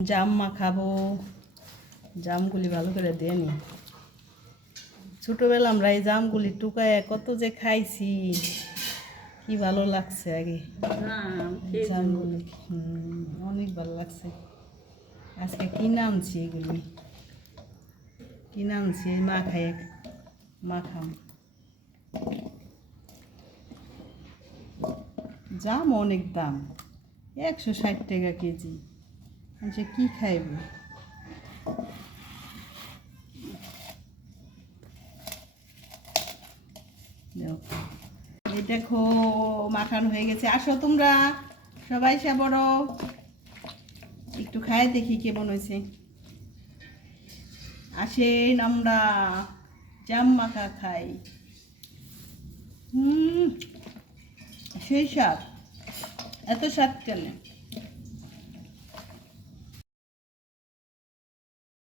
জাম মাখাবো। জামগুলি ভালো করে দিয়ে নি। ছোটবেলা আমরা এই জামগুলি টুকায় কত যে খাইছি, কি ভালো লাগছে আগে জামগুলি। অনেক ভালো লাগছে। আজকে কিনে আনছি এগুলি, কিনে আনছি মাখাম। জাম অনেক দাম, 160 টাকা কেজি। আচ্ছা কি খাইব? এই দেখো মাখানো হয়ে গেছে। আসো তোমরা সবাই বড়, একটু খাই দেখি কেমন হয়েছে। আসেন আমরা জাম মাখা খাই। সেই স্বাদ, এত স্বাদ কেন?